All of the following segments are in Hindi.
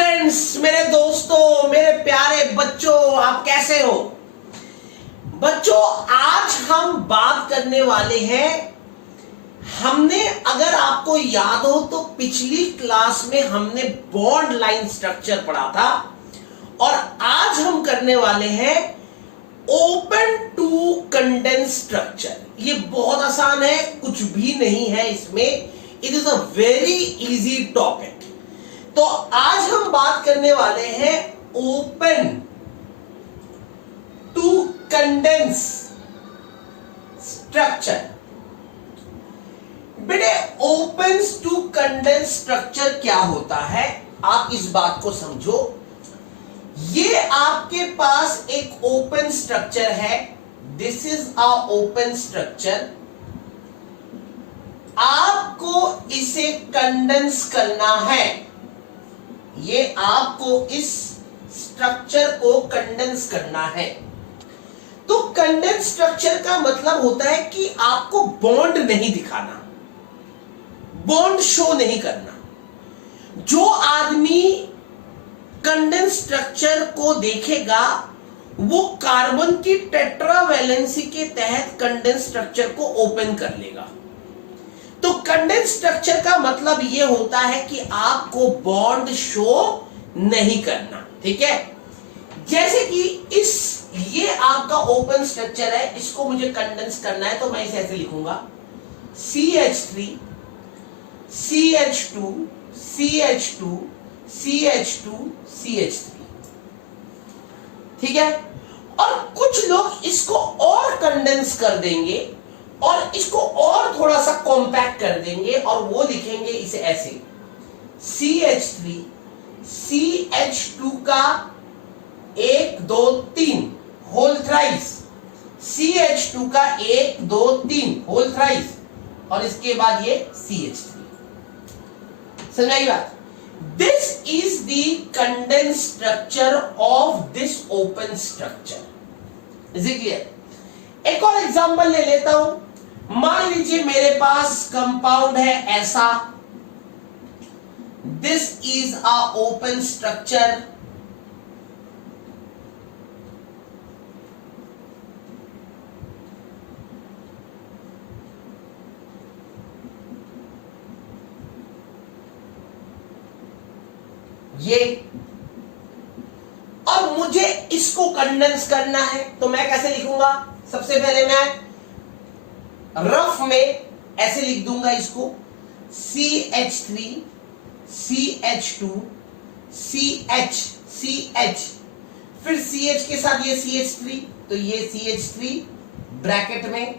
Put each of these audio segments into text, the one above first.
स्टूडेंट्स, मेरे दोस्तों, मेरे प्यारे बच्चों, आप कैसे हो? बच्चों, आज हम बात करने वाले हैं। हमने, अगर आपको याद हो तो पिछली क्लास में हमने बॉन्ड लाइन स्ट्रक्चर पढ़ा था और आज हम करने वाले हैं ओपन टू कंडेंस स्ट्रक्चर। ये बहुत आसान है, कुछ भी नहीं है इसमें। It is a very easy topic. तो आज हम बात करने वाले हैं ओपन टू कंडेंस स्ट्रक्चर। बेटे, ओपन टू कंडेंस स्ट्रक्चर क्या होता है, आप इस बात को समझो। ये आपके पास एक ओपन स्ट्रक्चर है। This is a open structure. आपको इसे कंडेंस करना है। ये आपको इस स्ट्रक्चर को कंडेंस करना है। तो कंडेंस स्ट्रक्चर का मतलब होता है कि आपको बॉन्ड नहीं दिखाना, बॉन्ड शो नहीं करना। जो आदमी कंडेंस स्ट्रक्चर को देखेगा वो कार्बन की टेट्रावैलेंसी के तहत कंडेंस स्ट्रक्चर को ओपन कर लेगा। तो कंडेंस स्ट्रक्चर का मतलब यह होता है कि आपको बॉन्ड शो नहीं करना, ठीक है। जैसे कि ये आपका ओपन स्ट्रक्चर है, इसको मुझे कंडेंस करना है, तो मैं इसे ऐसे लिखूंगा CH3 CH2 CH2 CH2 CH3, ठीक है। और कुछ लोग इसको और कंडेंस कर देंगे और इसको और थोड़ा सा कॉम्पैक्ट कर देंगे और वो लिखेंगे इसे ऐसे CH3 CH2 का 1 2 3 होल थ्राइस, CH2 का 1 2 3 होल थ्राइस, और इसके बाद ये CH3। समझ बात? This is the condense structure of this open structure. Is it clear? एक और एग्जांपल ले लेता हूं। मान लीजिए मेरे पास कंपाउंड है ऐसा। This is a open structure. ये, और मुझे इसको कंडेंस करना है, तो मैं कैसे लिखूंगा? सबसे पहले मैं रफ में ऐसे लिख दूंगा इसको CH3 CH2 CH, फिर CH के साथ ये CH3, तो ये CH3 ब्रैकेट में,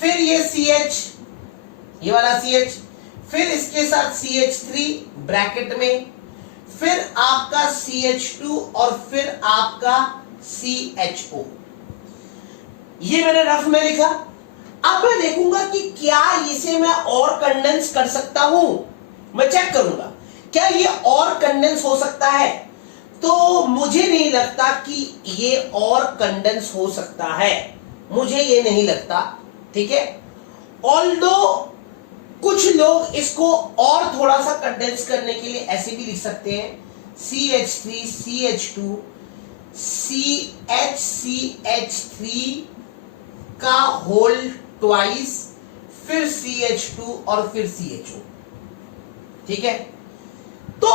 फिर ये CH, ये वाला CH, फिर इसके साथ CH3 ब्रैकेट में, फिर आपका CH2 और फिर आपका CHO। ये मैंने रफ में लिखा। अब मैं देखूंगा कि क्या इसे मैं और कंडेंस कर सकता हूं। मैं चेक करूंगा क्या ये और कंडेंस हो सकता है। तो मुझे नहीं लगता कि ये और कंडेंस हो सकता है, मुझे ये नहीं लगता, ठीक है। ऑल्दो कुछ लोग इसको और थोड़ा सा कंडेंस करने के लिए ऐसे भी लिख सकते हैं CH3 CH2 CH3 का होल ट्वाइस, फिर CH2 और फिर CHO, ठीक है। तो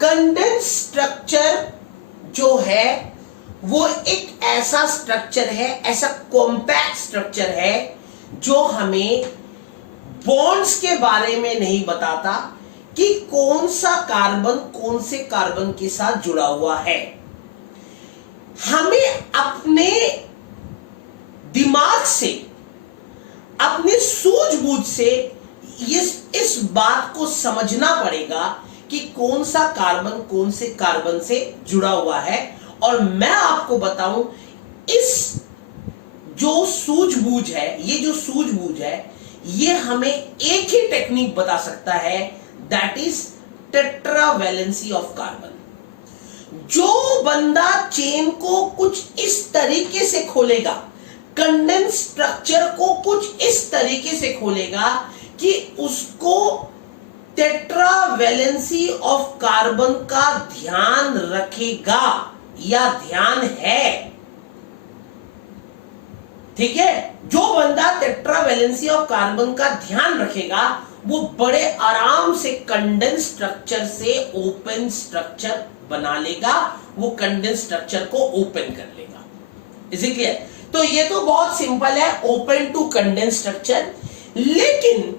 कंडेंस स्ट्रक्चर जो है वो एक ऐसा स्ट्रक्चर है, ऐसा कॉम्पैक्ट स्ट्रक्चर है जो हमें बॉन्ड्स के बारे में नहीं बताता कि कौन सा कार्बन कौन से कार्बन के साथ जुड़ा हुआ है। हमें अपने दिमाग से, अपनी सूझबूझ से इस बात को समझना पड़ेगा कि कौन सा कार्बन कौन से कार्बन से जुड़ा हुआ है। और मैं आपको बताऊं, इस जो सूझबूझ है, ये जो सूझबूझ है, ये हमें एक ही टेक्निक बता सकता है, that is tetravalency of carbon. जो बंदा चेन को कुछ इस तरीके से खोलेगा, कंडेंस स्ट्रक्चर को कुछ इस तरीके से खोलेगा कि उसको टेट्रावैलेंसी ऑफ कार्बन का ध्यान रखेगा या ध्यान है, ठीक है, जो बंदा टेट्रावैलेंसी ऑफ कार्बन का ध्यान रखेगा वो बड़े आराम से कंडेंस स्ट्रक्चर से ओपन स्ट्रक्चर बना लेगा, वो कंडेंस स्ट्रक्चर को ओपन कर लेगा। Is it clear? तो ये तो बहुत सिंपल है, ओपन टू कंडेंस स्ट्रक्चर। लेकिन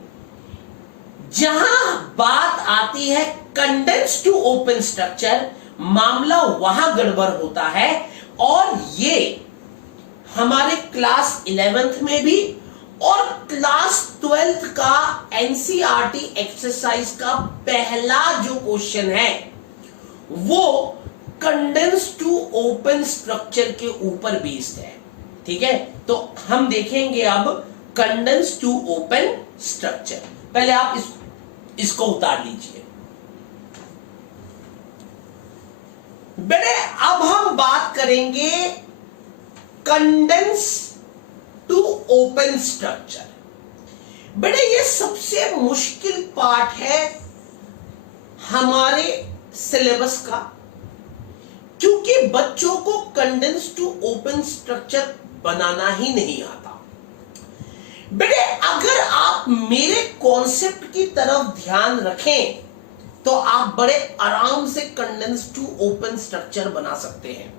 जहां बात आती है कंडेंस टू ओपन स्ट्रक्चर, मामला वहां गड़बड़ होता है। और ये हमारे क्लास 11th में भी और क्लास 12th का एनसीईआरटी एक्सरसाइज का पहला जो क्वेश्चन है वो कंडेंस टू ओपन स्ट्रक्चर के ऊपर बेस्ड है, ठीक है। तो हम देखेंगे अब कंडेंस टू ओपन स्ट्रक्चर। पहले आप इसको उतार लीजिए बेटे। अब हम बात करेंगे कंडेंस टू ओपन स्ट्रक्चर। बेटे ये सबसे मुश्किल पार्ट है हमारे सिलेबस का, क्योंकि बच्चों को कंडेंस टू ओपन स्ट्रक्चर बनाना ही नहीं आता। बेटे अगर आप मेरे कॉन्सेप्ट की तरफ ध्यान रखें तो आप बड़े आराम से कंडेंस टू ओपन स्ट्रक्चर बना सकते हैं।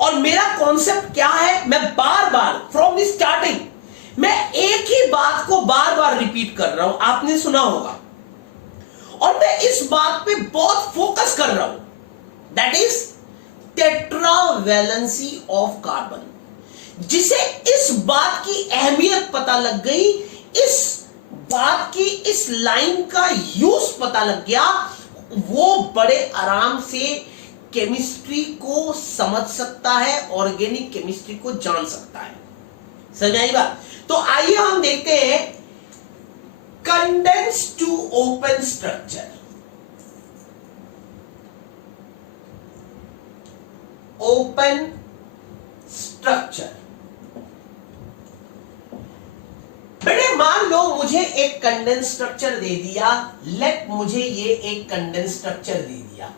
और मेरा कॉन्सेप्ट क्या है, मैं बार बार फ्रॉम द स्टार्टिंग मैं एक ही बात को बार बार रिपीट कर रहा हूं, आपने सुना होगा, और मैं इस बात पे बहुत फोकस कर रहा हूं, that is tetravalency of carbon. जिसे इस बात की अहमियत पता लग गई, इस बात की इस लाइन का यूज पता लग गया, वो बड़े आराम से केमिस्ट्री को समझ सकता है, ऑर्गेनिक केमिस्ट्री को जान सकता है। समझ आई बात? तो आइए हम देखते हैं condense to open structure. Open structure बेटे मान लो मुझे एक कंडेंस स्ट्रक्चर दे दिया, लेट मुझे ये एक कंडेंस स्ट्रक्चर दे दिया।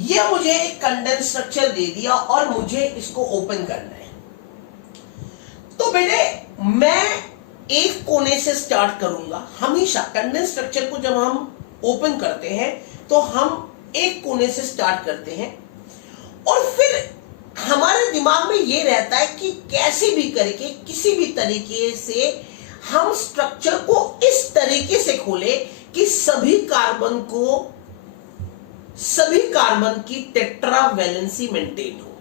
ये मुझे एक कंडेंस स्ट्रक्चर दे दिया और मुझे इसको ओपन करना है। तो बेटे मैं एक कोने से स्टार्ट करूंगा। हमेशा कंडेंस स्ट्रक्चर को जब हम ओपन करते हैं तो हम एक कोने से स्टार्ट करते हैं, और फिर हमारे दिमाग में ये रहता है कि कैसे भी करके किसी भी तरीके से हम स्ट्रक्चर को इस तरीके से खोले कि सभी कार्बन की टेट्रावैलेंसी मेंटेन हो।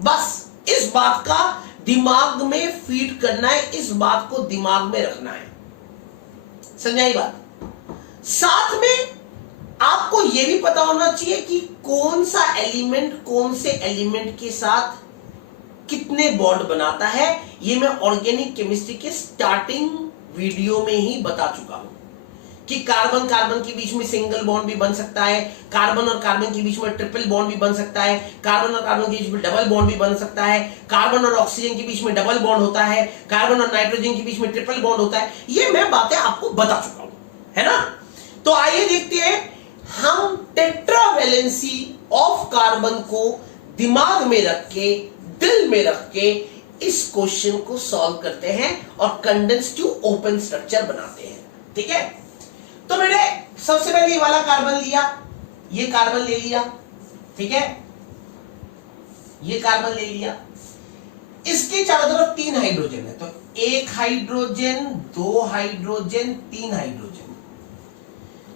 बस इस बात का दिमाग में फीड करना है, इस बात को दिमाग में रखना है। समझाई बात? साथ में आपको यह भी पता होना चाहिए कि कौन सा एलिमेंट कौन से एलिमेंट के साथ कितने बॉन्ड बनाता है। यह मैं ऑर्गेनिक केमिस्ट्री के स्टार्टिंग वीडियो में ही बता चुका हूं कि कार्बन कार्बन के बीच में सिंगल बॉन्ड भी बन सकता है, कार्बन और कार्बन के बीच में ट्रिपल बॉन्ड भी बन सकता है, कार्बन और कार्बन के बीच में डबल बॉन्ड भी बन सकता है, कार्बन और ऑक्सीजन के बीच में डबल बॉन्ड होता है, कार्बन और नाइट्रोजन के बीच में ट्रिपल बॉन्ड होता है। ये मैं बातें आपको बता चुका हूं, है ना। तो आइए देखते हैं हम टेट्रावैलेंसी ऑफ कार्बन को दिमाग में रख के, दिल में रख के इस क्वेश्चन को सॉल्व करते हैं और कंडेंस टू ओपन स्ट्रक्चर बनाते हैं। ठीक है, तो मैंने सबसे पहले ये वाला कार्बन लिया, ये कार्बन ले लिया, ठीक है, ये कार्बन ले लिया। इसके चारों तरफ 3 हाइड्रोजन है, तो 1 हाइड्रोजन, 2 हाइड्रोजन, 3 हाइड्रोजन।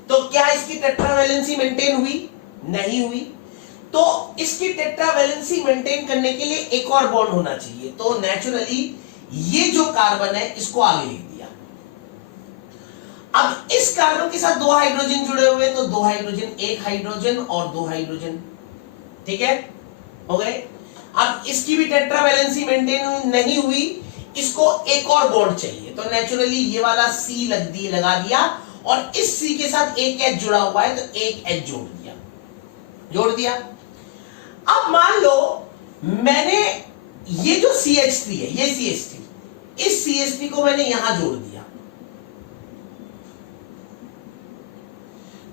तो क्या इसकी टेट्रावैलेंसी मेंटेन हुई? नहीं हुई। तो इसकी टेट्रावैलेंसी मेंटेन करने के लिए एक और बॉन्ड होना चाहिए, तो नेचुरली ये जो कार्बन है इसको आगे लिख दिया। अब इस कार्बन के साथ 2 हाइड्रोजन जुड़े हुए, तो 2 हाइड्रोजन, 1 हाइड्रोजन और 2 हाइड्रोजन, ठीक है, हो गए। अब इसकी भी टेट्रावैलेंसी मेंटेन नहीं हुई, इसको एक और बॉन्ड चाहिए, तो नेचुरली ये वाला C लगा दिया और इस C के साथ एक H जुड़ा हुआ है तो एक H जोड़ दिया। अब मान लो मैंने ये जो CH3 है, ये CH3, इस CH3 को मैंने यहां जोड़ दिया,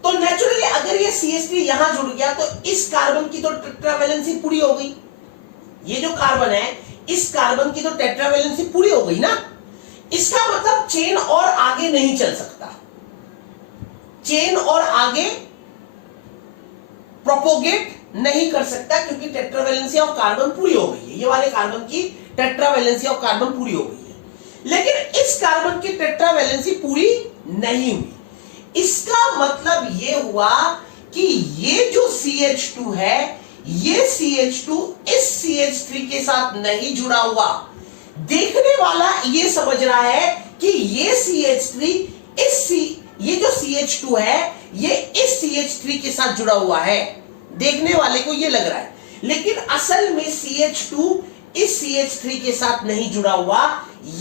तो नेचुरली अगर ये CH3 यहां जुड़ गया तो इस कार्बन की तो टेट्रावैलेंसी पूरी हो गई। ये जो कार्बन है इस कार्बन की तो टेट्रावैलेंसी पूरी हो गई ना। इसका मतलब चेन और आगे नहीं चल सकता, चेन और आगे प्रोपोगेट नहीं कर सकता, क्योंकि टेट्रावैलेंसी ऑफ कार्बन पूरी हो गई है। ये वाले कार्बन की टेट्रावैलेंसी ऑफ कार्बन पूरी हो गई है, लेकिन इस कार्बन की टेट्रावैलेंसी पूरी नहीं हुई। इसका मतलब ये हुआ कि ये जो CH2 है, ये CH2 इस CH3 के साथ नहीं जुड़ा हुआ। देखने वाला ये समझ रहा है कि ये CH3 ये जो CH2 है ये इस CH3 के साथ जुड़ा हुआ है, देखने वाले को ये लग रहा है, लेकिन असल में CH2 इस CH3 के साथ नहीं जुड़ा हुआ।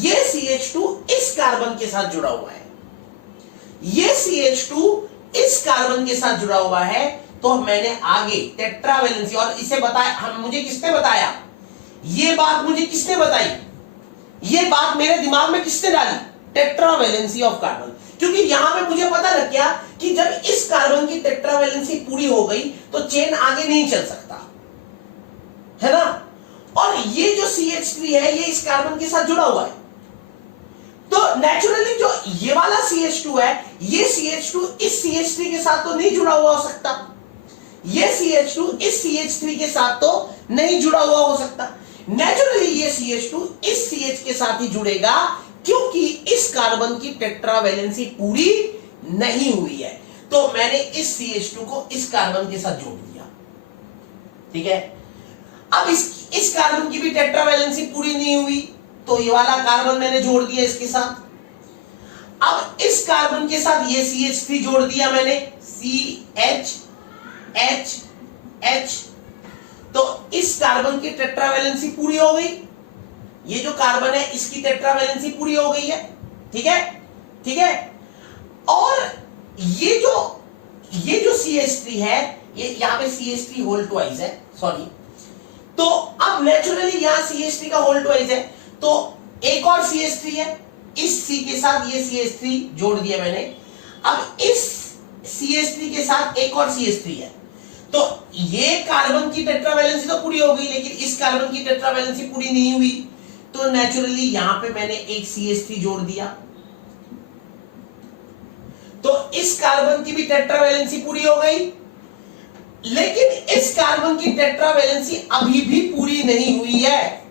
ये CH2 इस कार्बन के साथ जुड़ा हुआ है, ये CH2 इस कार्बन के साथ जुड़ा हुआ है। तो मैंने आगे टेट्रावैलेंसी, और इसे बताया मुझे किसने बताया, ये बात मुझे किसने बताई, ये बात मेरे दिमाग में किसने डाली, टेट्रावैलेंसी ऑफ कार्बन। क्योंकि यहां पे मुझे पता लग गया कि जब इस कार्बन की टेट्रावैलेंसी पूरी हो गई तो चेन आगे नहीं चल सकता, है ना। और ये जो CH3 है ये इस कार्बन के साथ जुड़ा हुआ है, तो नेचुरली जो ये वाला CH2 है, ये CH2 इस CH3 के साथ तो नहीं जुड़ा हुआ हो सकता, ये CH2 इस CH3 के साथ तो नहीं जुड़ा हुआ हो सकता। नेचुरली ये CH2 इस CH के साथ ही जुड़ेगा, क्योंकि इस कार्बन की टेट्रावैलेंसी पूरी नहीं हुई है। तो मैंने इस CH2 को इस कार्बन के साथ जोड़ दिया, ठीक है। अब इस कार्बन की भी टेट्रावैलेंसी पूरी नहीं हुई, तो ये वाला कार्बन मैंने जोड़ दिया इसके साथ। अब इस कार्बन के साथ ये CH3 जोड़ दिया मैंने, CH H H, तो इस कार्बन की टेट्रावैलेंसी पूरी हो गई। ये जो कार्बन है इसकी टेट्रावैलेंसी पूरी हो गई है, ठीक है, ठीक है। और ये जो CH3 है, ये यहां पे CH3 होल ट्वाइस है, सॉरी। तो अब नेचुरली यहां CH3 का होल ट्वाइस है, तो एक और CH3 है, इस C के साथ ये CH3 जोड़ दिया मैंने। अब इस CH3 के साथ एक और CH3 है, तो ये कार्बन की टेट्रावैलेंसी तो पूरी हो गई, लेकिन इस कार्बन की टेट्रावैलेंसी पूरी नहीं हुई। तो नेचुरली यहां पे मैंने एक CH3 जोड़ दिया, तो इस कार्बन की भी टेट्रावैलेंसी पूरी हो गई, लेकिन इस कार्बन की टेट्रावैलेंसी अभी भी पूरी नहीं हुई है।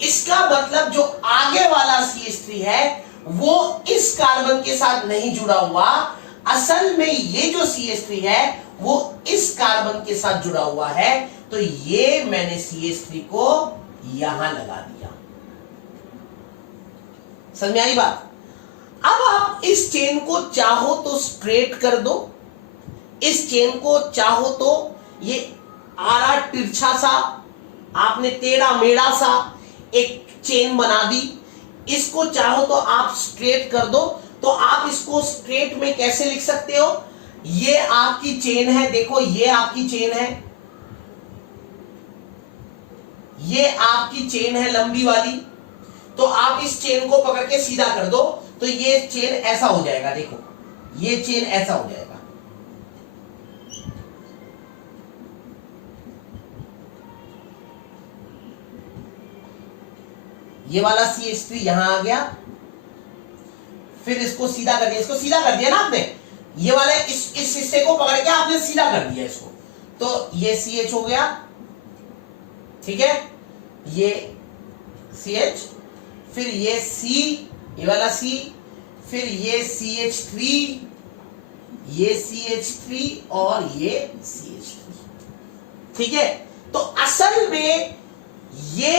इसका मतलब जो आगे वाला CH3 है वो इस कार्बन के साथ नहीं जुड़ा हुआ। असल में ये जो CH3 है वो इस कार्बन के साथ जुड़ा हुआ है, तो ये मैंने CH3 को यहां लगा दिया। समझ में आई बात। अब आप इस चेन को चाहो तो स्ट्रेट कर दो, इस चेन को चाहो तो ये आरा तिरछा सा, आपने टेढ़ा मेढ़ा सा एक चेन बना दी। इसको चाहो तो आप स्ट्रेट कर दो। तो आप इसको स्ट्रेट में कैसे लिख सकते हो, ये आपकी चेन है, देखो ये आपकी चेन है, ये आपकी चेन है लंबी वाली। तो आप इस चेन को पकड़ के सीधा कर दो तो ये चेन ऐसा हो जाएगा, देखो ये चेन ऐसा हो जाएगा। ये वाला CH3 यहां आ गया, फिर इसको सीधा कर दिया, इसको सीधा कर दिया ना आपने, ये वाले इस हिस्से को पकड़ के आपने सीधा कर दिया इसको, तो ये CH हो गया, ठीक है, ये CH, फिर ये C, ये वाला C, फिर ये CH3, ये CH3 और ये CH3, ठीक है। तो असल में ये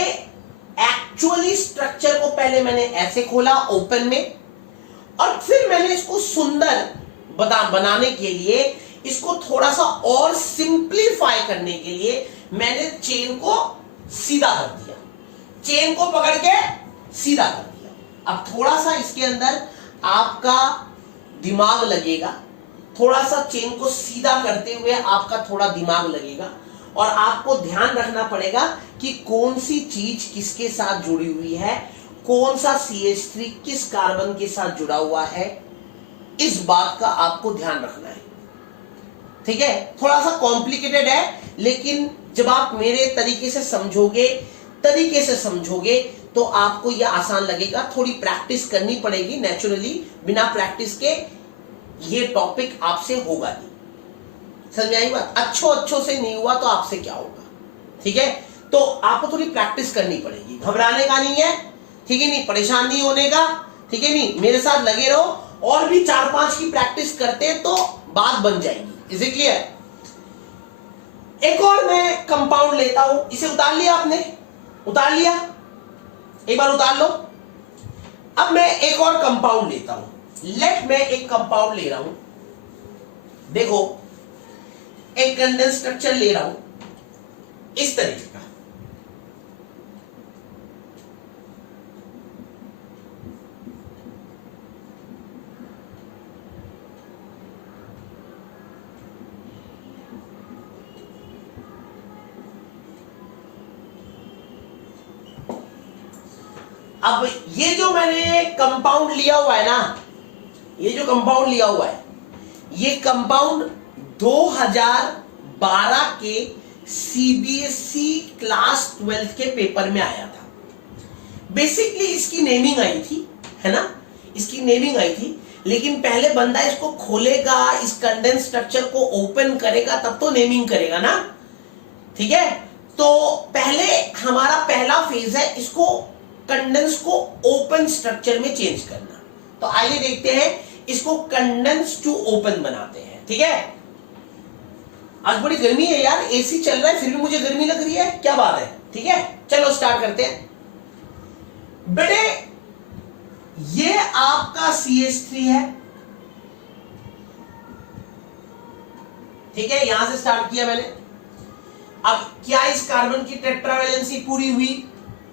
एक्चुअली स्ट्रक्चर को पहले मैंने ऐसे खोला ओपन में, और फिर मैंने इसको सुंदर बनाने के लिए, इसको थोड़ा सा और सिंप्लीफाई करने के लिए मैंने चेन को सीधा कर दिया, चेन को पकड़ के सीधा कर दिया। अब थोड़ा सा इसके अंदर आपका दिमाग लगेगा, थोड़ा सा चेन को सीधा करते हुए आपका थोड़ा दिमाग लगेगा और आपको ध्यान रखना पड़ेगा कि कौन सी चीज किसके साथ जुड़ी हुई है, कौन सा CH3 किस कार्बन के साथ जुड़ा हुआ है, इस बात का आपको ध्यान रखना है। ठीक है, थोड़ा सा कॉम्प्लिकेटेड है, लेकिन जब आप मेरे तरीके से समझोगे तो आपको यह आसान लगेगा। थोड़ी प्रैक्टिस करनी पड़ेगी, नेचुरली बिना प्रैक्टिस के ये टॉपिक आपसे होगा नहीं। समझ में आई बात? अच्छों से नहीं हुआ तो आपसे क्या होगा? ठीक है, तो आपको थोड़ी प्रैक्टिस करनी पड़ेगी, घबराने का नहीं है, ठीक है नहीं, परेशान नहीं होने का, ठीक है नहीं, मेरे साथ लगे रहो, और भी 4-5 की प्रैक्टिस करते तो बात बन जाएगी। Is it clear? एक और मैं कंपाउंड लेता हूं, इसे उतार लिया आपने? उतार लिया? एक बार उतार लो। अब मैं एक और कंपाउंड लेता हूं, मैं एक कंपाउंड ले रहा हूं, देखो एक कंडेंस स्ट्रक्चर ले रहा हूं इस तरीके का। अब ये जो मैंने कंपाउंड लिया हुआ है ना, ये जो कंपाउंड लिया हुआ है, ये कंपाउंड 2012 के CBSE क्लास 12 के पेपर में आया था। बेसिकली इसकी नेमिंग आई थी, है ना, इसकी नेमिंग आई थी, लेकिन पहले बंदा इसको खोलेगा, इस कंडेंस स्ट्रक्चर को ओपन करेगा, तब तो नेमिंग करेगा ना। ठीक है, तो पहले हमारा पहला फेज है इसको कंडेंस को ओपन स्ट्रक्चर में चेंज करना। तो आइए देखते हैं, इसको कंडेंस टू ओपन बनाते हैं। ठीक है, आज बड़ी गर्मी है यार, AC चल रहा है फिर भी मुझे गर्मी लग रही है, क्या बात है? ठीक है, चलो स्टार्ट करते हैं। बेटे ये आपका CH3 है, ठीक है, यहां से स्टार्ट किया मैंने। अब क्या इस कार्बन की टेट्रावैलेंसी पूरी हुई?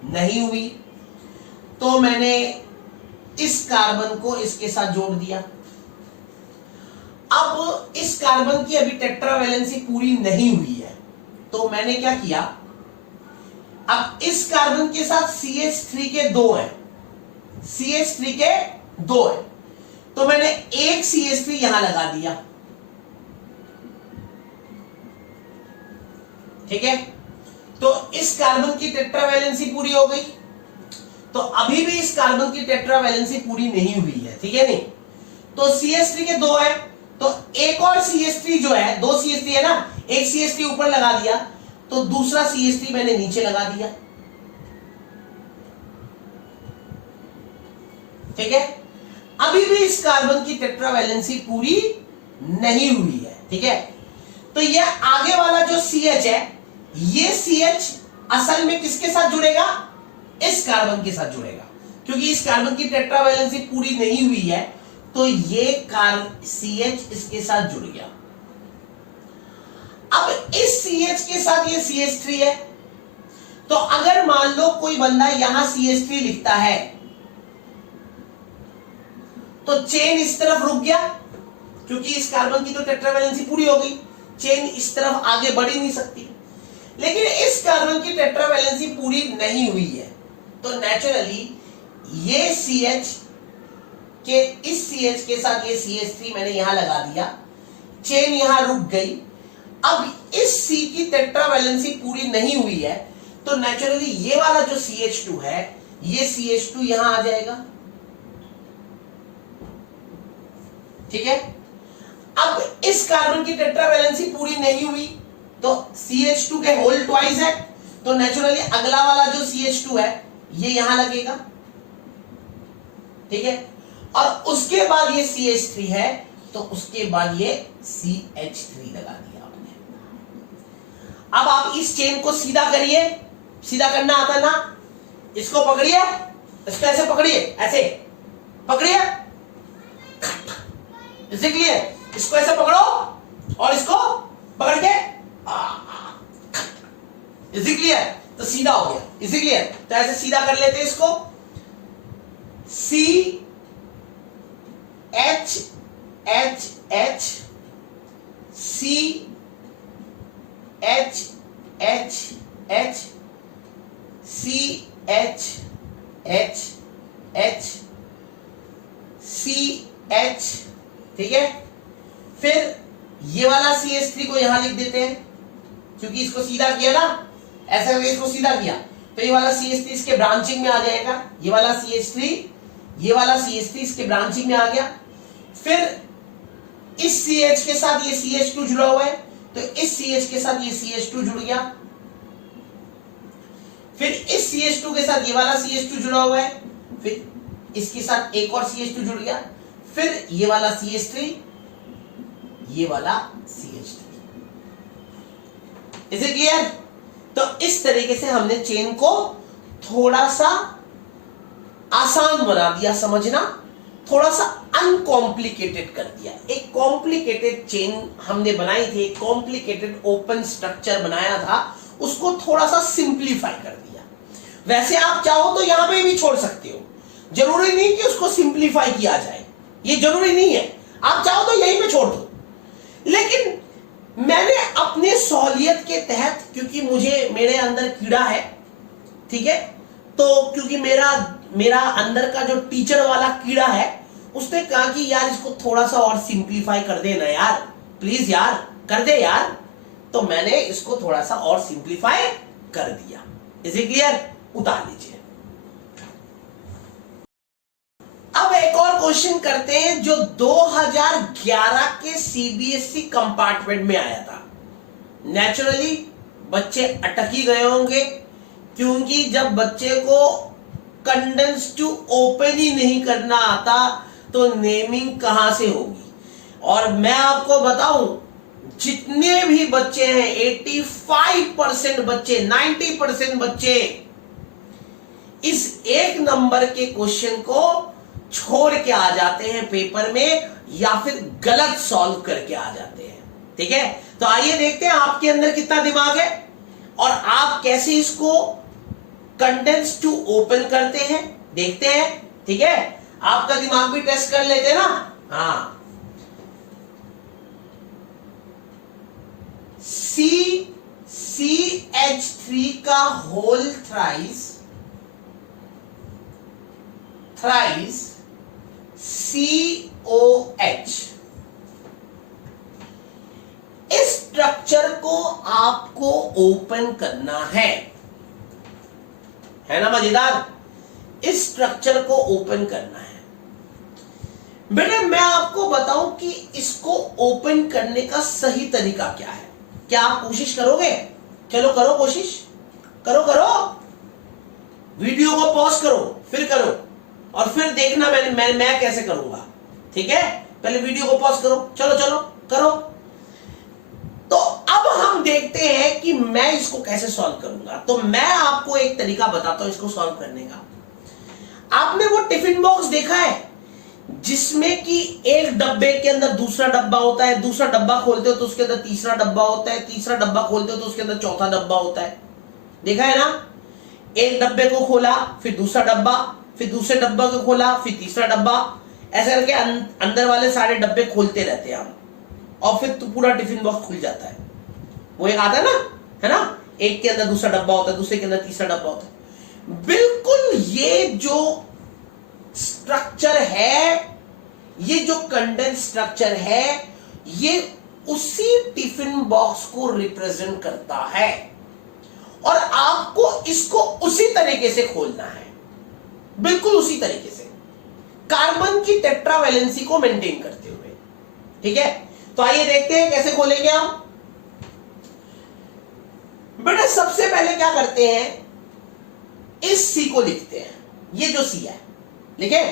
नहीं हुई, तो मैंने इस कार्बन को इसके साथ जोड़ दिया। अब इस कार्बन की अभी टेट्रावैलेंसी पूरी नहीं हुई है, तो मैंने क्या किया, अब इस कार्बन के साथ CH3 के 2 हैं, CH3 के 2 हैं, तो मैंने एक CH3 यहां लगा दिया। ठीक है, तो इस कार्बन की टेट्रावैलेंसी पूरी हो गई, तो अभी भी इस कार्बन की टेट्रावैलेंसी पूरी नहीं हुई है। ठीक है नहीं, तो CH3 के 2 है, तो एक और CH3 जो है, 2 CH3 है ना, एक CH3 ऊपर लगा दिया, तो दूसरा CH3 मैंने नीचे लगा दिया। ठीक है, अभी भी इस कार्बन की टेट्रावैलेंसी पूरी नहीं हुई है। ठीक है, तो यह आगे वाला जो CH है, ये CH असल में किसके साथ जुड़ेगा? इस कार्बन के साथ जुड़ेगा, क्योंकि इस कार्बन की टेट्रावैलेंसी पूरी नहीं हुई है, तो ये CH इसके साथ जुड़ गया। अब इस CH के साथ ये CH3 है, तो अगर मान लो कोई बंदा यहां CH3 लिखता है, तो चेन इस तरफ रुक गया, क्योंकि इस कार्बन की तो टेट्रावैलेंसी पूरी हो गई, चेन इस तरफ आगे बढ़ ही नहीं सकती। लेकिन इस कार्बन की टेट्रावैलेंसी पूरी नहीं हुई है, तो नेचुरली ये CH के इस CH के साथ ये CH3 मैंने यहां लगा दिया, चेन यहां रुक गई। अब इस C की टेट्रावैलेंसी पूरी नहीं हुई है, तो नेचुरली ये वाला जो CH2 है, ये CH2 यहां आ जाएगा। ठीक है, अब इस कार्बन की टेट्रावैलेंसी पूरी नहीं हुई, तो CH2 के होल ट्वाइस है, तो नेचुरली अगला वाला जो CH2 है ये यहां लगेगा। ठीक है, और उसके बाद ये CH3 है, तो उसके बाद ये CH3 लगा दिया आपने। अब आप इस चेन को सीधा करिए, सीधा करना आता ना, इसको पकड़िए, इसको ऐसे पकड़िए, ऐसे पकड़िए, इसे क्लियर, इसको ऐसे पकड़ो और इसको पकड़ के इसे क्लियर, तो सीधा हो गया। इसे क्लियर, तो ऐसे सीधा कर लेते हैं इसको, CH H H C H H H C H H H C H, ठीक है। फिर ये वाला CH3 को यहां लिख देते हैं, क्योंकि इसको सीधा किया ना, ऐसा करके इसको सीधा किया तो ये वाला CH3 इसके ब्रांचिंग में आ जाएगा। ये वाला CH3 इसके ब्रांचिंग में आ गया। फिर इस CH के साथ ये CH2 जुड़ा हुआ है, तो इस CH के साथ ये CH2 जुड़ गया। फिर इस CH2 के साथ ये वाला CH2 जुड़ा हुआ है, फिर इसके साथ एक और CH2 जुड़ गया, फिर ये वाला CH3, ये वाला CH3। Is it clear? तो इस तरीके से हमने चेन को थोड़ा सा आसान बना दिया समझना, थोड़ा सा अनकॉम्प्लिकेटेड कर दिया। एक कॉम्प्लिकेटेड चेन हमने बनाई थी, एक कॉम्प्लिकेटेड ओपन स्ट्रक्चर बनाया था, उसको थोड़ा सा सिंप्लीफाई कर दिया। वैसे आप चाहो तो यहां पे भी छोड़ सकते हो, जरूरी नहीं कि उसको सिंप्लीफाई किया जाए, ये जरूरी नहीं है। आप चाहो तो यहीं पे छोड़ दो, लेकिन मैंने अपने सहूलियत के तहत, क्योंकि मेरे अंदर कीड़ा है, ठीक है, तो क्योंकि मेरा अंदर का जो टीचर वाला कीड़ा है, उसने कहा कि यार इसको थोड़ा सा और सिंप्लीफाई कर दे ना यार, प्लीज यार कर दे यार, तो मैंने इसको थोड़ा सा और सिंप्लीफाई कर दिया। Is it clear? उतार लीजिए। अब एक और क्वेश्चन करते हैं जो 2011 के CBSE कंपार्टमेंट में आया था। नेचुरली बच्चे अटक ही गए होंगे, क्योंकि जब बच्चे को कंडेंस टू ओपन ही नहीं करना आता तो नेमिंग कहां से होगी। और मैं आपको बताऊं, जितने भी बच्चे हैं 85% बच्चे, 90% बच्चे इस एक नंबर के क्वेश्चन को छोड़ के आ जाते हैं पेपर में, या फिर गलत सॉल्व करके आ जाते हैं। ठीक है, तो आइए देखते हैं आपके अंदर कितना दिमाग है और आप कैसे इसको कंडेंस टू ओपन करते हैं, देखते हैं। ठीक है, आपका दिमाग भी टेस्ट कर लेते हैं ना। हाँ, CH3 का होल थ्राइस COH, इस स्ट्रक्चर को आपको ओपन करना है ना मजेदार? इस स्ट्रक्चर को ओपन करना है। बेटे मैं आपको बताऊं कि इसको ओपन करने का सही तरीका क्या है। क्या आप कोशिश करोगे? चलो करो कोशिश, करो, वीडियो को पॉज करो, फिर करो और फिर देखना मैं कैसे करूंगा। ठीक है, पहले वीडियो को पॉज करो, चलो करो। तो अब हम देखते हैं कि मैं इसको कैसे सॉल्व करूंगा। तो मैं आपको एक तरीका बताता हूं इसको सॉल्व करने का। आपने वो टिफिन बॉक्स देखा है जिसमें कि एक डब्बे के अंदर दूसरा डब्बा होता है, दूसरा डब्बा खोलते हो तो उसके अंदर तीसरा डब्बा होता है, तीसरा डब्बा खोलते हो तो उसके अंदर चौथा डब्बा होता है। देखा है ना? एक डब्बे को खोला, फिर दूसरा डब्बा, फिर दूसरे डब्बे को खोला, फिर तीसरा डब्बा, ऐसे करके अंदर वाले सारे डब्बे खोलते रहते हैं हम, और फिर तो पूरा टिफिन बॉक्स खुल जाता है। वो एक आता है ना, एक के अंदर दूसरा डब्बा होता है, दूसरे के अंदर तीसरा डब्बा होता है। बिल्कुल ये जो स्ट्रक्चर है, ये जो कंडेंस स्ट्रक्चर है, ये उसी टिफिन बॉक्स को रिप्रेजेंट करता है और आपको इसको उसी तरीके से खोलना है, बिल्कुल उसी तरीके से, कार्बन की टेट्रावैलेंसी को मेंटेन करते हुए। ठीक है, तो आइए देखते हैं कैसे खोलेंगे हम। बेटा सबसे पहले क्या करते हैं, इस C को लिखते हैं। ये जो C है, लिखे,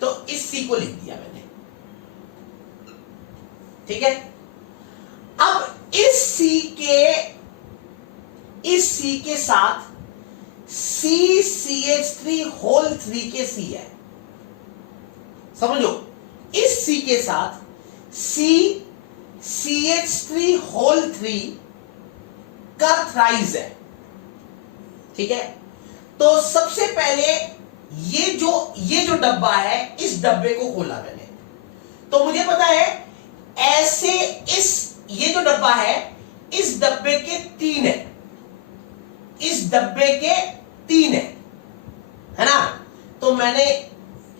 तो इस C को लिख दिया मैंने। ठीक है, अब इस C के साथ CH3 होल 3 के C है। समझो, इस C के साथ CH3 होल 3 का थ्राइस है। ठीक है, तो सबसे पहले ये जो डब्बा है, इस डब्बे को खोला मैंने, तो मुझे पता है ऐसे ये जो डब्बा है इस डब्बे के 3 है, इस डब्बे के 3 है ना। तो मैंने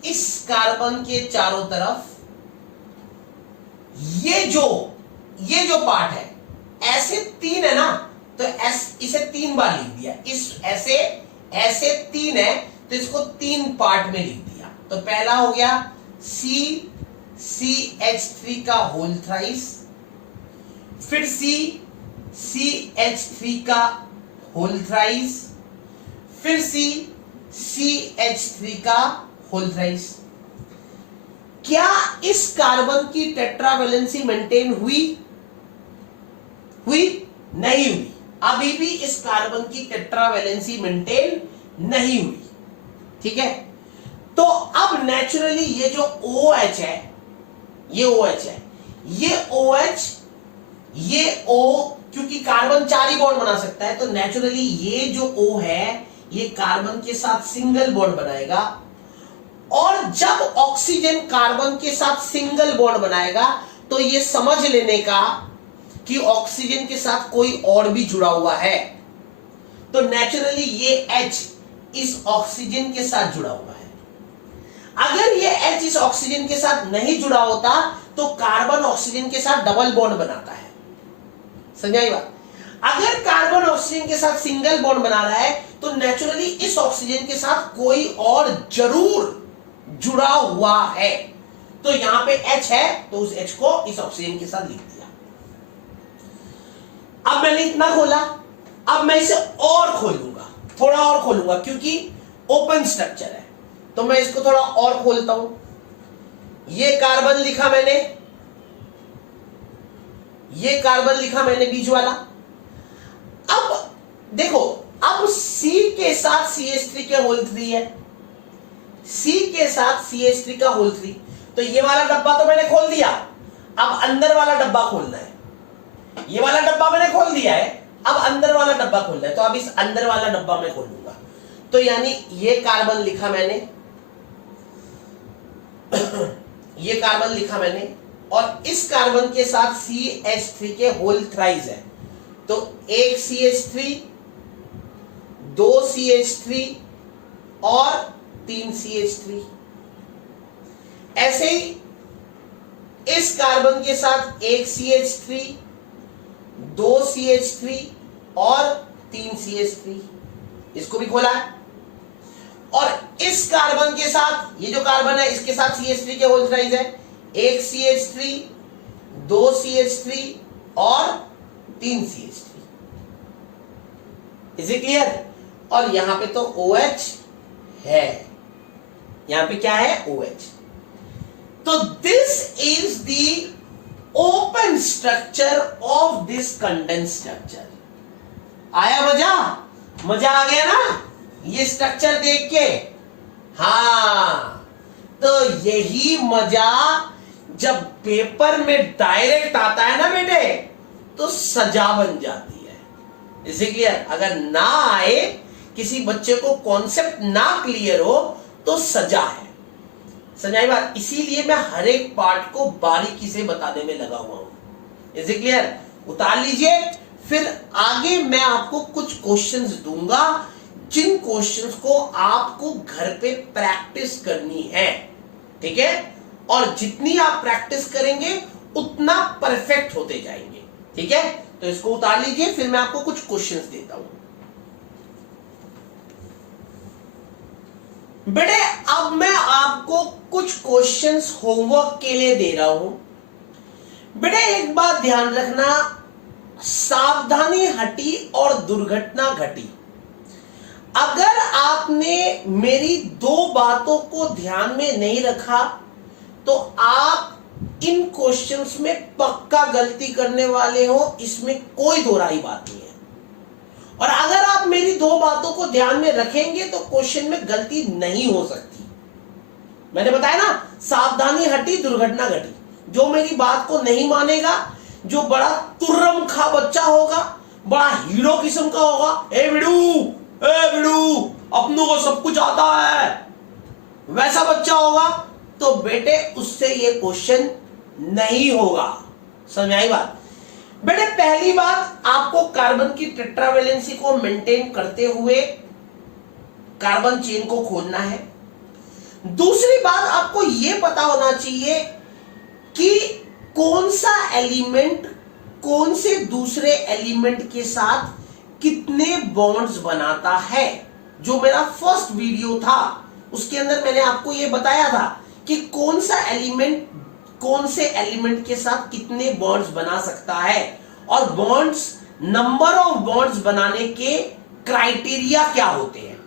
इस कार्बन के चारों तरफ ये जो पार्ट है ऐसे 3 है ना, तो इसे 3 बार लिख दिया। इस ऐसे 3 है तो इसको 3 पार्ट में लिख दिया। तो पहला हो गया CH3 का होल थ्राइस, फिर CH3 का होल थ्राइस, फिर CH3 का होल थ्राइस। क्या इस कार्बन की टेट्रावैलेंसी मेंटेन हुई? नहीं हुई। अभी भी इस कार्बन की टेट्रावैलेंसी मेंटेन नहीं हुई। ठीक है, तो अब नेचुरली ये जो OH है, ये OH है, ये O क्योंकि कार्बन 4 ही बॉन्ड बना सकता है, तो नेचुरली ये जो O है ये कार्बन के साथ सिंगल बॉन्ड बनाएगा। और जब ऑक्सीजन कार्बन के साथ सिंगल बॉन्ड बनाएगा तो ये समझ लेने का कि ऑक्सीजन के साथ कोई और भी जुड़ा हुआ है। तो नेचुरली ये H इस ऑक्सीजन के साथ जुड़ा हुआ है। अगर ये H इस ऑक्सीजन के साथ नहीं जुड़ा होता तो कार्बन ऑक्सीजन के साथ डबल बॉन्ड बनाता है। समझाई बात? अगर कार्बन ऑक्सीजन के साथ सिंगल बॉन्ड बना रहा है तो नेचुरली इस ऑक्सीजन के साथ कोई और जरूर जुड़ा हुआ है। तो यहां पे H है तो उस H को इस ऑक्सीजन के साथ लिख दिया। अब मैंने इतना खोला, अब मैं इसे और खोलूंगा, थोड़ा और खोलूंगा क्योंकि ओपन स्ट्रक्चर है, तो मैं इसको थोड़ा और खोलता हूं। ये कार्बन लिखा मैंने, ये कार्बन लिखा मैंने बीच वाला। अब देखो, अब C के साथ CH3 के होल 3 है, C के साथ CH3 का होल 3, तो ये वाला डब्बा तो मैंने खोल दिया। अब अंदर वाला डब्बा खोलना है। ये वाला डब्बा मैंने खोल दिया है, अब अंदर वाला डब्बा खोलना है। तो अब इस अंदर वाला डब्बा मैं खोलूंगा। तो यानी ये कार्बन लिखा मैंने ये कार्बन लिखा मैंने, और इस कार्बन के साथ CH3 के होल थ्राइस है। तो एक CH3, 2 CH3 और 3 CH3। ऐसे ही इस कार्बन के साथ एक CH3, 2 CH3 और 3 CH3, इसको भी खोला है। और इस कार्बन के साथ, ये जो कार्बन है इसके साथ CH3 के होल थ्राइस है, एक CH3, 2 CH3 और 3 CH3। Is it clear? और यहां पे तो OH है, यहां पे क्या है? OH। तो this is the open structure of this condense structure. आया मजा? मजा आ गया ना ये स्ट्रक्चर देख के? हाँ, तो यही मजा जब पेपर में डायरेक्ट आता है ना बेटे, तो सजा बन जाती है। इसीलिए अगर ना आए, किसी बच्चे को कॉन्सेप्ट ना क्लियर हो, तो सजा है। समझाई बात? इसीलिए मैं हर एक पार्ट को बारीकी से बताने में लगा हुआ हूं। Is it clear? उतार लीजिए, फिर आगे मैं आपको कुछ क्वेश्चंस दूंगा, जिन क्वेश्चंस को आपको घर पे प्रैक्टिस करनी है। ठीक है? और जितनी आप प्रैक्टिस करेंगे उतना परफेक्ट होते जाएंगे। ठीक है? तो इसको उतार लीजिए, फिर मैं आपको कुछ क्वेश्चंस देता हूं। बेटे अब मैं आपको कुछ क्वेश्चंस होमवर्क के लिए दे रहा हूं। बेटे एक बात ध्यान रखना, सावधानी हटी और दुर्घटना घटी। अगर आपने मेरी 2 बातों को ध्यान में नहीं रखा तो आप इन क्वेश्चंस में पक्का गलती करने वाले हो, इसमें कोई दो राय बात नहीं है। और अगर आप मेरी 2 बातों को ध्यान में रखेंगे तो क्वेश्चन में गलती नहीं हो सकती। मैंने बताया ना, सावधानी हटी दुर्घटना घटी। जो मेरी बात को नहीं मानेगा, जो बड़ा तुर्रम खा बच्चा होगा, बड़ा हीरो किस्म का होगा, ए बिडू अपनों को सब कुछ आता है, वैसा बच्चा होगा, तो बेटे उससे ये क्वेश्चन नहीं होगा। समझ में आई बात? बेटे पहली बात, आपको कार्बन की टेट्रावैलेंसी को मेंटेन करते हुए कार्बन चेन को खोजना है। दूसरी बात, आपको यह पता होना चाहिए कि कौन सा एलिमेंट कौन से दूसरे एलिमेंट के साथ कितने बॉन्ड्स बनाता है। जो मेरा फर्स्ट वीडियो था उसके अंदर मैंने आपको यह बताया था कि कौन सा एलिमेंट कौन से एलिमेंट के साथ कितने बॉन्ड्स बना सकता है, और बॉन्ड्स, नंबर ऑफ बॉन्ड्स बनाने के क्राइटेरिया क्या होते हैं।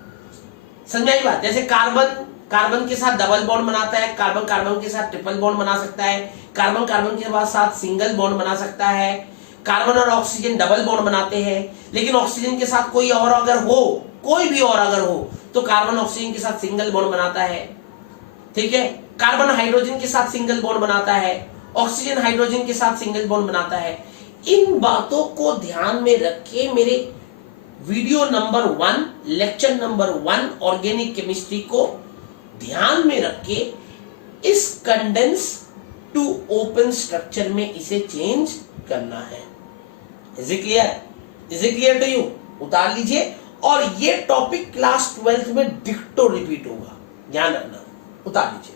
समझ आई बात? जैसे कार्बन कार्बन के साथ डबल बॉन्ड बनाता है, कार्बन कार्बन के साथ ट्रिपल बॉन्ड बना सकता है, कार्बन कार्बन के साथ सिंगल बॉन्ड बना सकता है, कार्बन और ऑक्सीजन डबल बॉन्ड बनाते हैं, लेकिन ऑक्सीजन के साथ कोई और अगर हो, कोई भी और अगर हो, तो कार्बन ऑक्सीजन के साथ सिंगल बॉन्ड बनाता है। ठीक है, कार्बन हाइड्रोजन के साथ सिंगल बॉन्ड बनाता है, ऑक्सीजन हाइड्रोजन के साथ सिंगल बॉन्ड बनाता है। इन बातों को ध्यान में रखे मेरे video number 1, lecture number 1 organic chemistry को ध्यान में रख के इस कंडेंस टू ओपन स्ट्रक्चर में इसे चेंज करना है। Is it clear? Is it clear to you? उतार लीजिए, और ये टॉपिक क्लास 12th में डिक्टो रिपीट होगा, ध्यान रखना। उतार लीजिए।